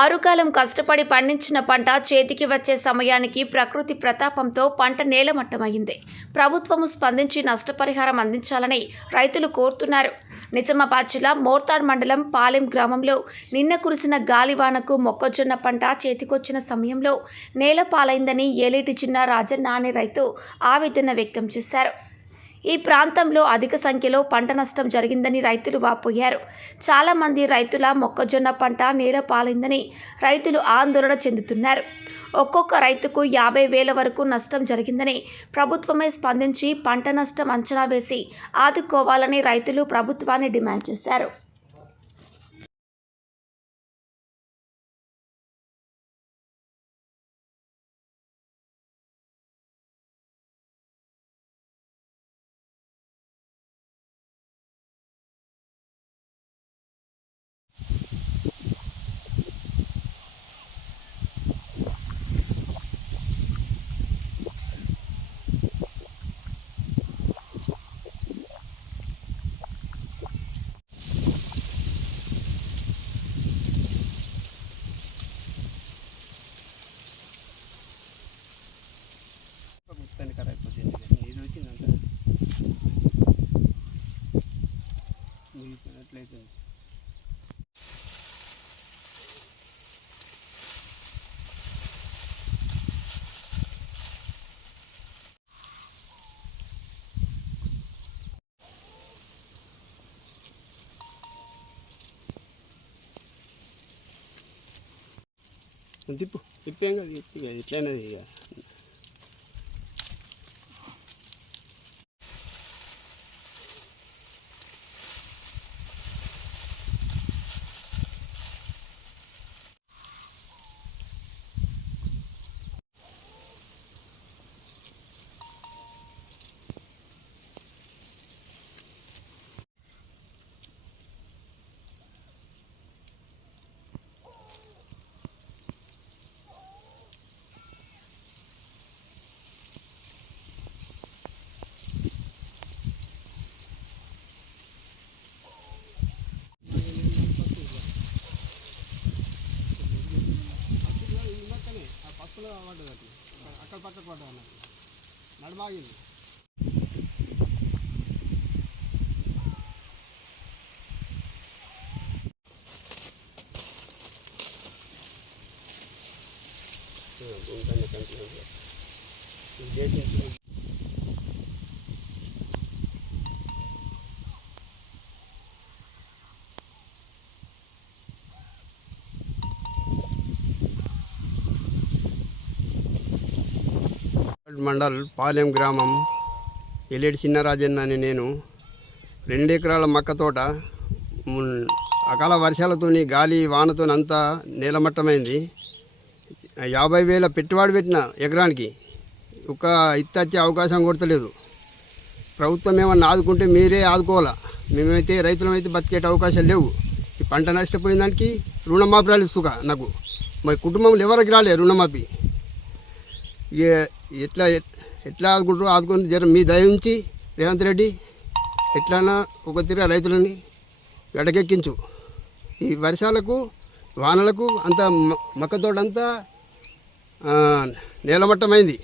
ఆరుకాలం కష్టపడి పండించిన పంట చేతికి వచ్చే సమయానికి ప్రకృతి ప్రతాపంతో పంట నేలమట్టమైంది. ప్రభుత్వము స్పందించి నష్టపరిహారం అందించాలని రైతులు కోరుతున్నారు. నిజామాబాద్ జిల్లా మోర్తాడ్ మండలం పాలెం గ్రామంలో నిన్న కురిసిన గాలివానకు మొక్కజొన్న పంట చేతికొచ్చిన సమయంలో నేల పాలైందని ఏలేటి చిన్న రాజన్న అనే రైతు ఆవేదన వ్యక్తం చేశారు. ఈ ప్రాంతంలో అధిక సంఖ్యలో పంట నష్టం జరిగిందని రైతులు వాపోయారు. చాలా మంది రైతుల మొక్కజొన్న పంట నేల పాలైందని రైతులు ఆందోళన చెందుతున్నారు. ఒక్కొక్క రైతుకు 50,000 వరకు నష్టం జరిగిందని ప్రభుత్వమే స్పందించి పంట నష్టం అంచనా వేసి ఆదుకోవాలని రైతులు ప్రభుత్వాన్ని డిమాండ్ చేశారు. తిప్పాం కదా ఇట్లనేది ఇక పడ్డది అక్కడ పక్కకు పడ్డా నడమాగింది. మండల్ పాలెం గ్రామం ఏలేటి చిన్న రాజన్న అని నేను 2 ఎకరాల మక్క తోట అకాల వర్షాలతోని గాలి వానతో అంతా నేలమట్టమైంది. 50,000 పెట్టుబడి పెట్టిన ఎకరానికి ఒక ఇచ్చే అవకాశం కొడతలేదు. ప్రభుత్వం ఏమన్నా ఆదుకుంటే మీరే ఆదుకోవాలా. మేమైతే రైతులమైతే బతికేట అవకాశాలు లేవు. ఈ పంట నష్టపోయిన దానికి రుణమాఫీ రాలిస్తుగా నాకు మా కుటుంబంలో ఎవరికి రాలే రుణమాఫీ. ఇక ఎట్లా ఆదుకుంటూ జర మీ దయ ఉంచి రేవంత్ రెడ్డి ఎట్లన్నా ఒక తిరిగి రైతులని గడకెక్కించు. ఈ వర్షాలకు వానలకు అంతా మక్క తోట అంతా నేలమట్టమైంది.